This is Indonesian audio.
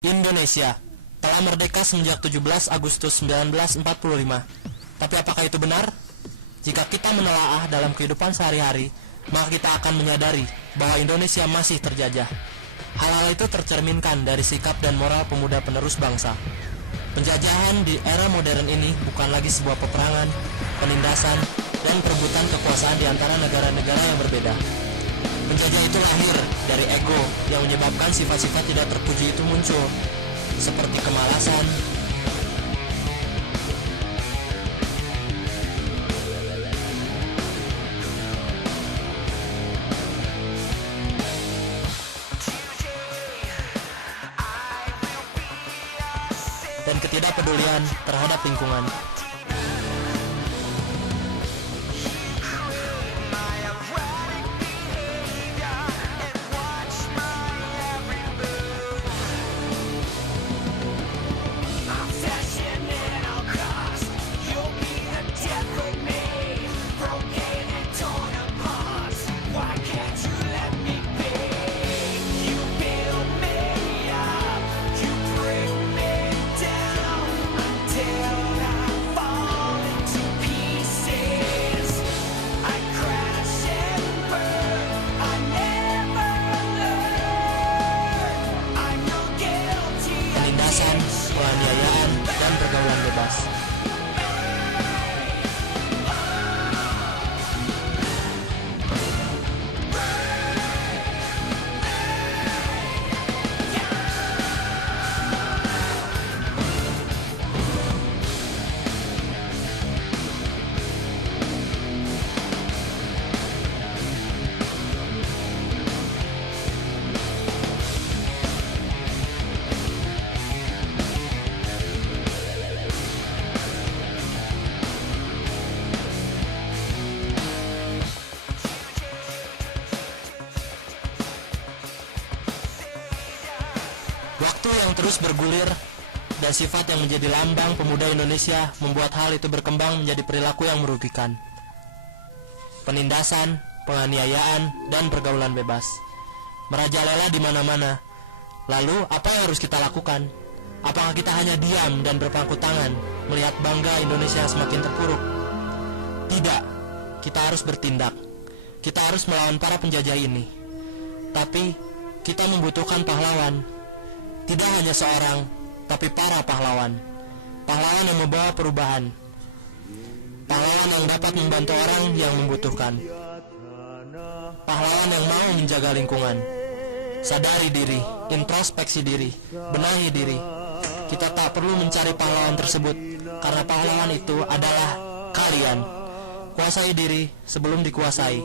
Indonesia telah merdeka sejak 17 Agustus 1945. Tapi apakah itu benar? Jika kita menelaah dalam kehidupan sehari-hari, maka kita akan menyadari bahwa Indonesia masih terjajah. Hal-hal itu tercerminkan dari sikap dan moral pemuda penerus bangsa. Penjajahan di era modern ini bukan lagi sebuah peperangan, penindasan, dan perebutan kekuasaan di antara negara-negara yang berbeda. Penjajah itu lahir dari ego yang menyebabkan sifat-sifat tidak terpuji itu muncul, seperti kemalasan, dan ketidakpedulian terhadap lingkungan. Penindasan, penganiayaan, dan pergaulan bebas. Waktu yang terus bergulir dan sifat yang menjadi lambang pemuda Indonesia membuat hal itu berkembang menjadi perilaku yang merugikan. Penindasan, penganiayaan, dan pergaulan bebas merajalela di mana-mana. Lalu, apa yang harus kita lakukan? Apakah kita hanya diam dan berpangku tangan melihat bangga Indonesia semakin terpuruk? Tidak, kita harus bertindak. Kita harus melawan para penjajah ini. Tapi, kita membutuhkan pahlawan. Tidak hanya seorang, tapi para pahlawan. Pahlawan yang membawa perubahan. Pahlawan yang dapat membantu orang yang membutuhkan. Pahlawan yang mau menjaga lingkungan. Sadari diri, introspeksi diri, benahi diri. Kita tak perlu mencari pahlawan tersebut, karena pahlawan itu adalah kalian. Kuasai diri sebelum dikuasai.